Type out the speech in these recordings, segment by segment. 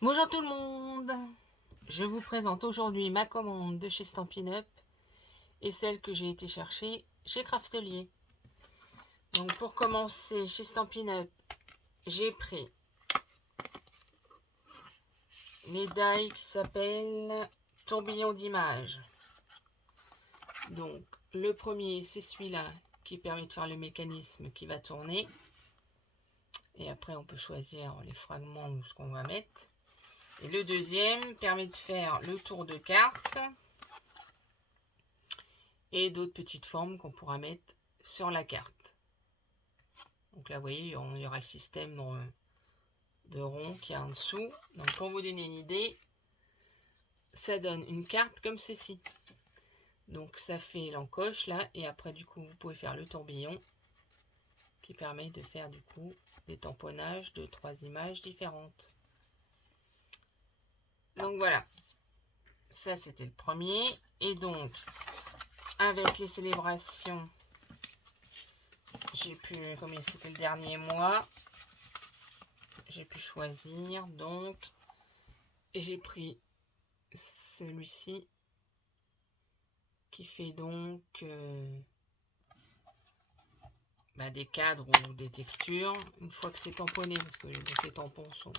Bonjour tout le monde. Je vous présente aujourd'hui ma commande de chez Stampin' Up et celle que j'ai été chercher chez Craftelier. Donc pour commencer, chez Stampin' Up, j'ai pris les die qui s'appellent tourbillon d'image. Donc le premier, c'est celui-là qui permet de faire le mécanisme qui va tourner. Et après, on peut choisir les fragments ou ce qu'on va mettre. Et le deuxième permet de faire le tour de carte et d'autres petites formes qu'on pourra mettre sur la carte. Donc là, vous voyez, il y aura le système de rond qui est en dessous. Donc pour vous donner une idée, ça donne une carte comme ceci. Donc ça fait l'encoche là, et après du coup, vous pouvez faire le tourbillon qui permet de faire du coup des tamponnages de 3 images différentes. Donc voilà, ça c'était le premier. Et donc, avec les célébrations, j'ai pu, comme c'était le dernier mois, j'ai pu choisir, donc, et j'ai pris celui-ci qui fait donc des cadres ou des textures une fois que c'est tamponné, parce que les tampons sont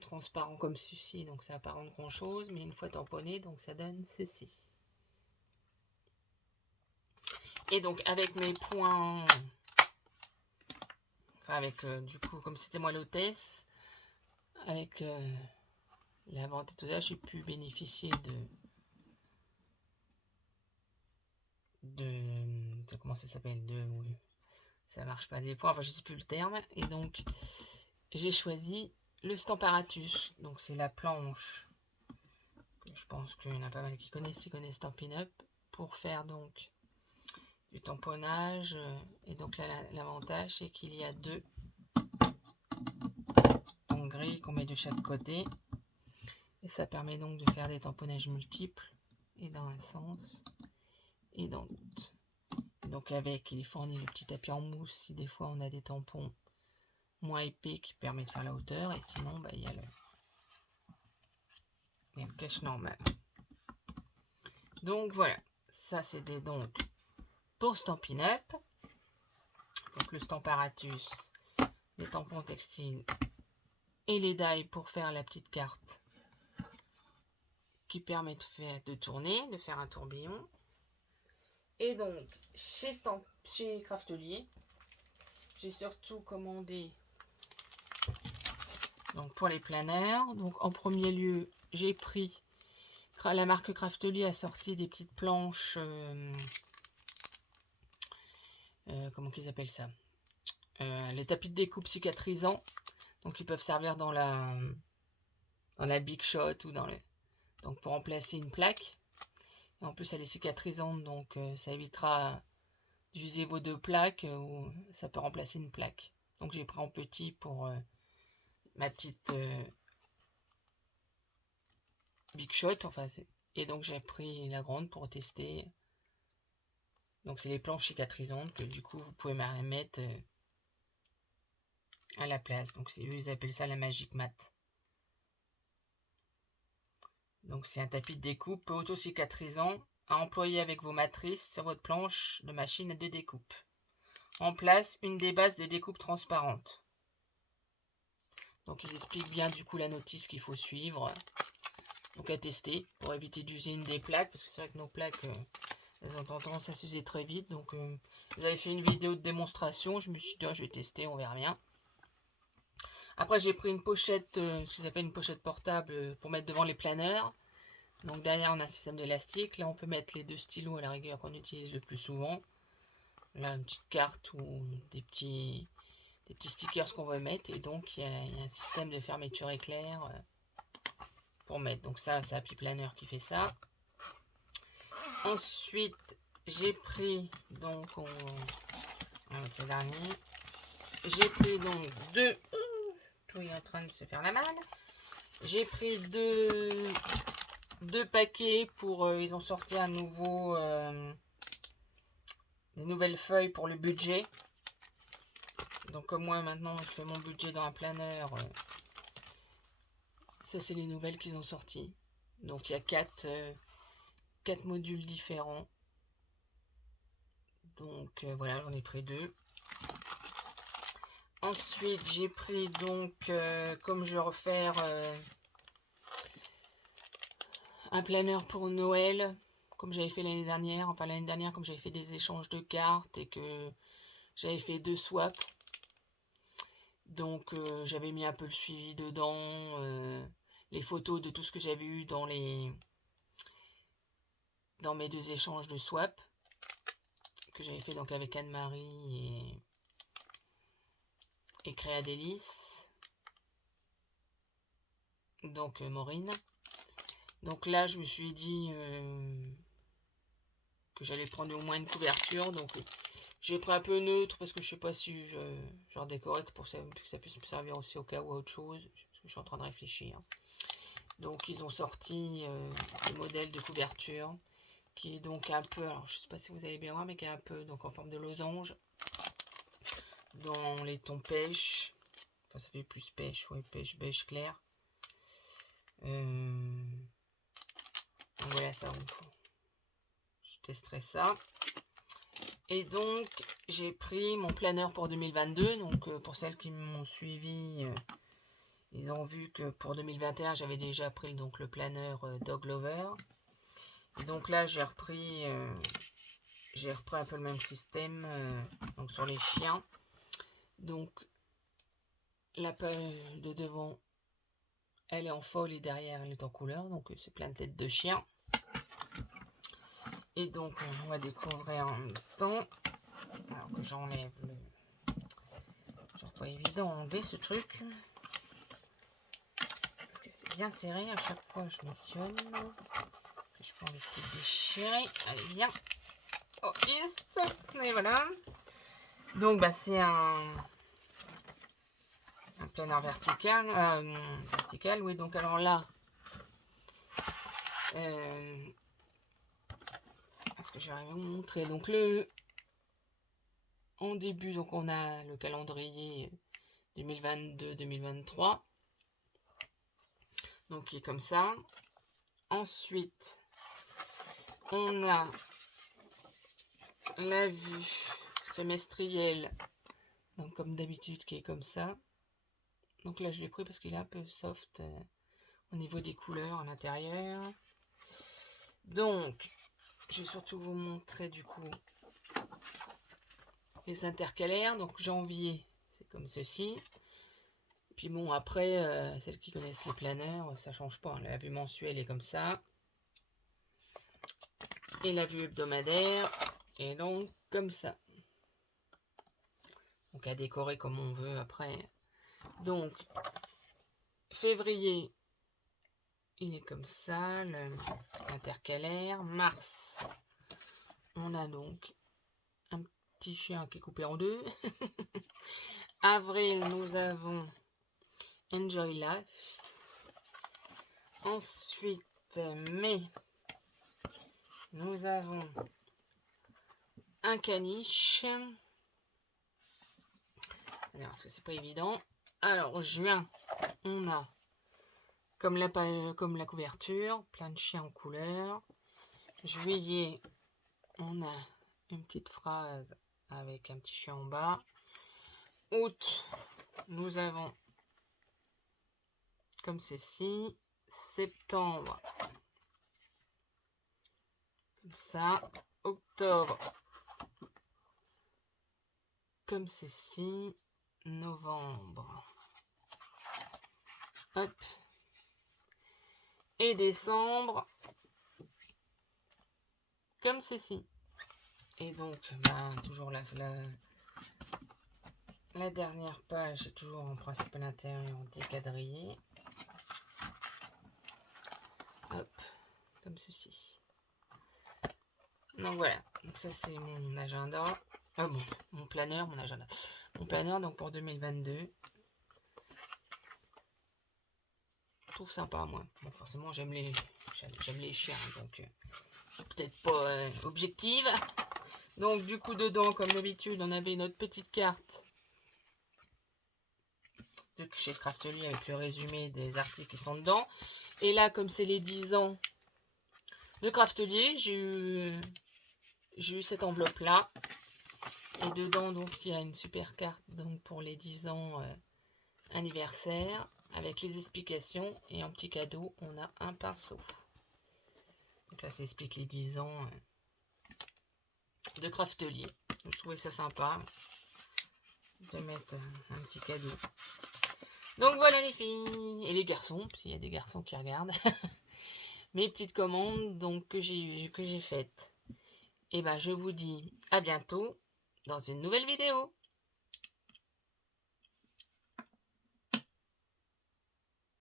transparents comme ceci, donc ça n'a pas rendre grand chose, mais une fois tamponné, donc ça donne ceci. Et donc avec mes points, enfin avec du coup, comme c'était moi l'hôtesse, avec la vente et tout ça, j'ai pu bénéficier de comment ça s'appelle, ça marche pas, des points, enfin je sais plus le terme. Et donc j'ai choisi le Stamparatus, donc c'est la planche que je pense qu'il y en a pas mal qui connaissent Stampin' Up, pour faire donc du tamponnage. Et donc là l'avantage c'est qu'il y a deux grilles qu'on met de chaque côté, et ça permet donc de faire des tamponnages multiples et dans un sens et dans l'autre. Donc avec, il est fourni le petit tapis en mousse si des fois on a des tampons moins épais qui permet de faire la hauteur, et sinon il y a le cache normal. Donc voilà, ça c'était donc pour Stampin' Up. Donc le Stamparatus, les tampons textiles et les die pour faire la petite carte qui permet de tourner, de faire un tourbillon. Et donc chez Craftelier, j'ai surtout commandé donc pour les planeurs. Donc en premier lieu, j'ai pris, la marque Craftelier a sorti des petites planches, comment qu'ils appellent ça, les tapis de découpe cicatrisants. Donc ils peuvent servir dans la Big Shot ou donc pour remplacer une plaque. Et en plus elle est cicatrisante, donc ça évitera d'user vos deux plaques, ou ça peut remplacer une plaque. Donc j'ai pris en petit pour ma petite Big Shot, enfin et donc j'ai pris la grande pour tester. Donc c'est les planches cicatrisantes que du coup vous pouvez mettre à la place. Donc ils appellent ça la Magic Mat. Donc c'est un tapis de découpe auto-cicatrisant à employer avec vos matrices sur votre planche de machine de découpe. En place une des bases de découpe transparente. Donc ils expliquent bien du coup la notice qu'il faut suivre. Donc à tester pour éviter d'user une des plaques, parce que c'est vrai que nos plaques elles ont tendance à s'user très vite. Donc vous avez fait une vidéo de démonstration, je me suis dit je vais tester, on verra bien. Après j'ai pris une pochette, ce qu'ils appellent une pochette portable pour mettre devant les planeurs. Donc derrière on a un système d'élastique, là on peut mettre les deux stylos à la rigueur qu'on utilise le plus souvent. Là une petite carte ou des petits stickers qu'on veut mettre, et donc il y a un système de fermeture éclair pour mettre. Donc ça c'est Happy Planner qui fait ça. Ensuite j'ai pris donc c'est dernier. J'ai pris donc deux. Tout est en train de se faire la malle. J'ai pris deux paquets pour. Ils ont sorti un nouveau. Des nouvelles feuilles pour le budget. Donc comme moi maintenant je fais mon budget dans un planeur. Ça, c'est les nouvelles qu'ils ont sorties. Donc, il y a 4 modules différents. Donc, voilà, j'en ai pris 2. Ensuite, j'ai pris donc, comme je vais refaire un planeur pour Noël, comme j'avais fait l'année dernière. Enfin, l'année dernière, comme j'avais fait des échanges de cartes et que j'avais fait 2 swaps. Donc, j'avais mis un peu le suivi dedans, les photos de tout ce que j'avais eu dans mes 2 échanges de swap que j'avais fait donc avec Anne-Marie et Créa Délice. Donc, Maureen. Donc là, je me suis dit que j'allais prendre au moins une couverture. Donc, j'ai pris un peu neutre parce que je sais pas si je redécorais pour que ça puisse me servir aussi au cas où autre chose. Parce que je suis en train de réfléchir. Donc, ils ont sorti ce modèle de couverture qui est donc un peu, alors je sais pas si vous allez bien voir, mais qui est un peu donc en forme de losange dans les tons pêche. Enfin, ça fait plus pêche, ouais, pêche beige clair. Voilà, ça, je testerai ça. Et donc, j'ai pris mon planeur pour 2022. Donc, pour celles qui m'ont suivi, ils ont vu que pour 2021, j'avais déjà pris donc, le planeur Dog Lover. Et donc là, j'ai repris un peu le même système donc sur les chiens. Donc, la page de devant, elle est en fauve et derrière, elle est en couleur. Donc, c'est plein de têtes de chiens. Et donc, on va découvrir en même temps. Alors que j'enlève le... C'est pas évident d'enlever ce truc. Parce que c'est bien serré. À chaque fois, je missionne. Je peux enlever tout déchirer. Allez, viens. Oh, ist. Et voilà. Donc, bah, c'est un planeur vertical. Vertical, oui. Donc, alors là... Est-ce que j'arrive à vous montrer? Donc, en début, donc on a le calendrier 2022-2023. Donc, qui est comme ça. Ensuite, on a la vue semestrielle, donc comme d'habitude, qui est comme ça. Donc là, je l'ai pris parce qu'il est un peu soft au niveau des couleurs à l'intérieur. Donc, je vais surtout vous montrer du coup les intercalaires. Donc, janvier, c'est comme ceci. Puis bon, après, celles qui connaissent les planeurs, ça change pas. La vue mensuelle est comme ça. Et la vue hebdomadaire est donc comme ça. Donc à décorer comme on veut après. Donc, février, il est comme ça, l'intercalaire. Mars, on a donc un petit chien qui est coupé en 2. Avril, nous avons Enjoy Life. Ensuite, mai, nous avons un caniche. Parce que c'est pas évident. Alors, juin, on a comme la couverture, plein de chiens en couleur. Juillet, on a une petite phrase avec un petit chien en bas. Août, nous avons comme ceci. Septembre, comme ça. Octobre, comme ceci. Novembre, hop. Et décembre, comme ceci. Et donc, toujours la dernière page est toujours en principe à l'intérieur déquadrillé. Hop, comme ceci. Donc voilà, donc ça c'est mon agenda. Mon planeur, mon agenda. Mon planeur donc pour 2022. Je trouve sympa moi. Bon, forcément j'aime les chiens, donc peut-être pas objective. Donc du coup dedans, comme d'habitude, on avait notre petite carte de chez Craftely avec le résumé des articles qui sont dedans. Et là, comme c'est les 10 ans de Craftelier, j'ai eu cette enveloppe-là. Et dedans, donc, il y a une super carte donc, pour les 10 ans anniversaire avec les explications. Et en petit cadeau, on a un pinceau. Donc là, ça explique les 10 ans de Craftelier. Je trouvais ça sympa de mettre un petit cadeau. Donc voilà les filles et les garçons, s'il y a des garçons qui regardent. Mes petites commandes donc que j'ai faites. Et ben je vous dis à bientôt dans une nouvelle vidéo.